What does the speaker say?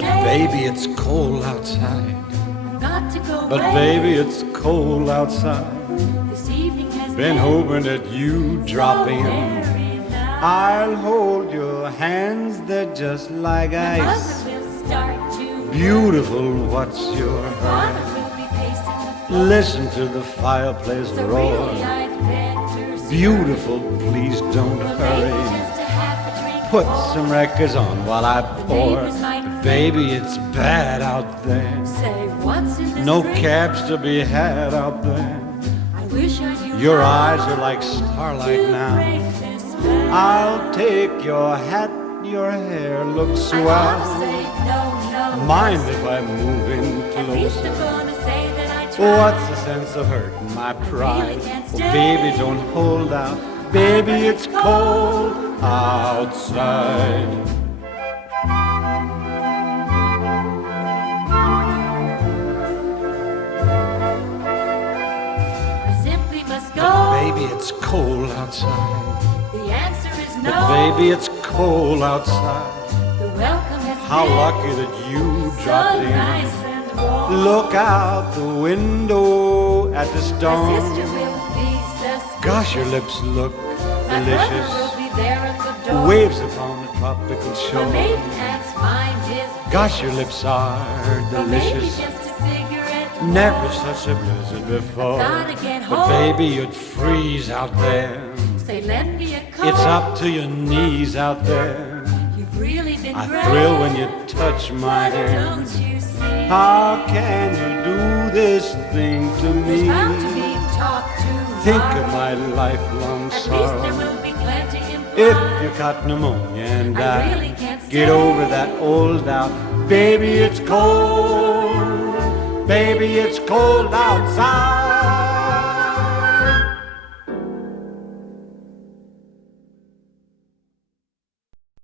But stay. baby, it's cold outside. Got to go But away. baby, it's cold outside. This evening has Been hoping that you drop so in. very nice. I'll hold your hands, they're just like My ice. mother will start to Beautiful, what's your Father hurry? will be pacing the floor. Listen to the fireplace So roar. really I'd better start. Beautiful, please don't Well, maybe hurry. just a half a drink Put more. some records on while I pour. neighbors might Baby, it's bad out there. Say, what's in this No drink? cabs to be had out there. I wish I knew Your how eyes are like starlight to now. break this spell. I'll take your hat, your hair looks I wanna swell. say no, no. Mind if I move in At least I'm closer? gonna say that I tried. What's the sense of hurting my pride? can't Oh, stay. baby, don't hold out. Baby, it's cold outside. I simply must go. But baby, it's cold outside. The answer is no. But baby, it's cold outside. The welcome has How been lucky that you so dropped nice in. and warm. Look out the window at the My sister storm. will be suspicious. Gosh, your lips look My brother delicious. will be there at the door. Waves upon the tropical My shore. maiden aunt's mind is Gosh, your lips are Or maybe delicious. just a cigarette. Never such a blizzard before. Gotta get But home. baby, you'd freeze out there. Say, lend me a coat. It's up to your knees out there. You've really been I great. thrill when you touch my But hand. don't you see? How can you do this thing to There's me? bound to be talk Think tomorrow. of my lifelong At least there sorrow. will be plenty If implied. you got pneumonia and I die, really can't get stay. over that old doubt. Baby, it's cold. Baby, it's cold outside.